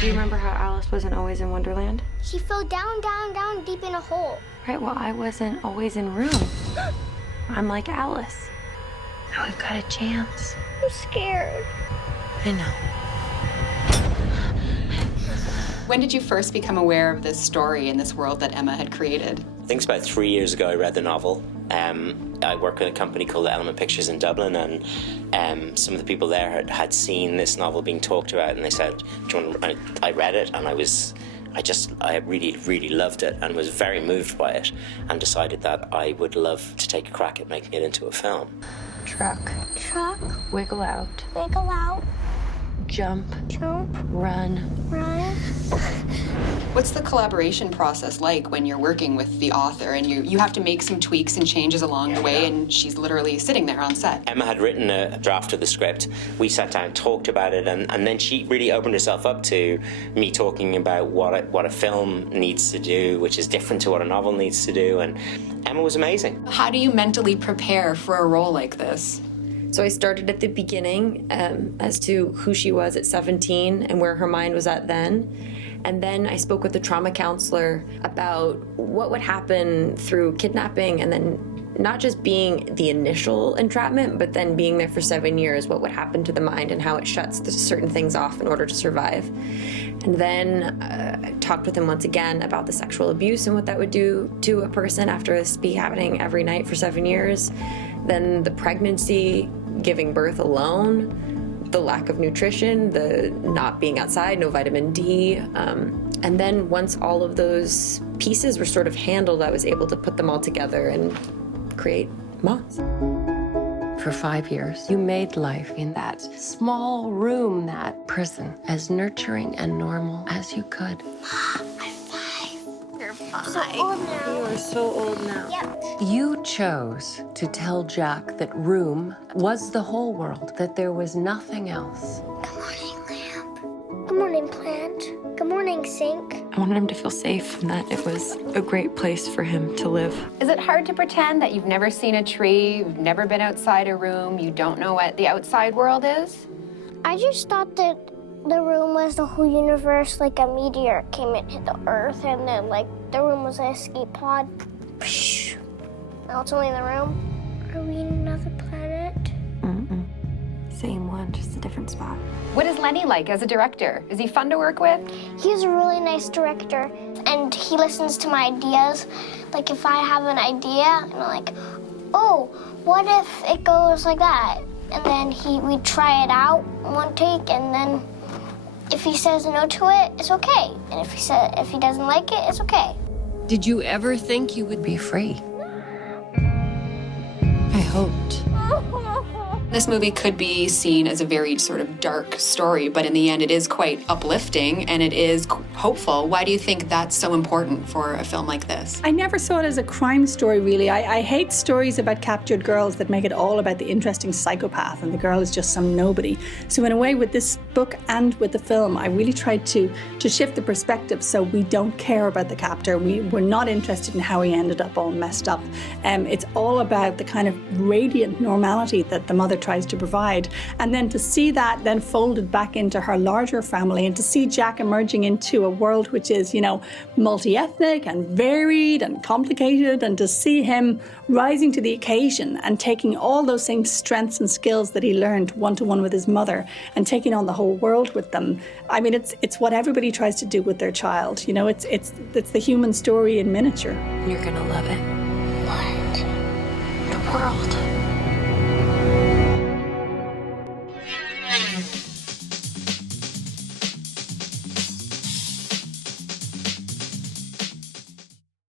Do you remember how Alice wasn't always in Wonderland? She fell down, down, down, deep in a hole. Right, well, I wasn't always in room. I'm like Alice. Now we've got a chance. I'm scared. I know. When did you first become aware of this story and this world that Emma had created? I think it's about 3 years ago I read the novel. I work with a company called Element Pictures in Dublin, and some of the people there had seen this novel being talked about, and they said, I read it, and I really, really loved it and was very moved by it, and decided that I would love to take a crack at making it into a film. Truck. Truck. Wiggle out. Wiggle out. Jump. Jump. Run. Run. What's the collaboration process like when you're working with the author and you have to make some tweaks and changes along the way, and she's literally sitting there on set? Emma had written a draft of the script. We sat down, talked about it, and then she really opened herself up to me talking about what a film needs to do, which is different to what a novel needs to do, and Emma was amazing. How do you mentally prepare for a role like this? So I started at the beginning as to who she was at 17 and where her mind was at then. And then I spoke with the trauma counselor about what would happen through kidnapping, and then not just being the initial entrapment, but then being there for 7 years, what would happen to the mind and how it shuts certain things off in order to survive. And then I talked with him once again about the sexual abuse and what that would do to a person after this be happening every night for 7 years. Then the pregnancy, giving birth alone, the lack of nutrition, the not being outside, no vitamin D. And then once all of those pieces were sort of handled, I was able to put them all together and create Moths. For 5 years, you made life in that small room, that prison, as nurturing and normal as you could. So old now. You are so old now. Yep. You chose to tell Jack that room was the whole world, that there was nothing else. Good morning, lamp. Good morning, plant. Good morning, sink. I wanted him to feel safe and that it was a great place for him to live. Is it hard to pretend that you've never seen a tree, you've never been outside a room, you don't know what the outside world is? I just thought that the room was the whole universe, like a meteor came and hit the earth, and then like the room was an escape pod. Now it's only the room. Are we in another planet? Same one, just a different spot. What is Lenny like as a director? Is he fun to work with? He's a really nice director, and he listens to my ideas. Like if I have an idea, and I'm like, oh, what if it goes like that? And then we try it out one take, and then if he says no to it, it's okay. And if he doesn't like it, it's okay. Did you ever think you would be free? I hoped. This movie could be seen as a very sort of dark story, but in the end it is quite uplifting and it is hopeful. Why do you think that's so important for a film like this? I never saw it as a crime story, really. I hate stories about captured girls that make it all about the interesting psychopath and the girl is just some nobody. So in a way, with this book and with the film, I really tried to shift the perspective so we don't care about the captor. We're not interested in how he ended up all messed up. It's all about the kind of radiant normality that the mother tries to provide. And then to see that then folded back into her larger family, and to see Jack emerging into a world which is, multi-ethnic and varied and complicated, and to see him rising to the occasion and taking all those same strengths and skills that he learned one-to-one with his mother and taking on the whole world with them. I mean, it's what everybody tries to do with their child. It's the human story in miniature. You're gonna love it. What? The world.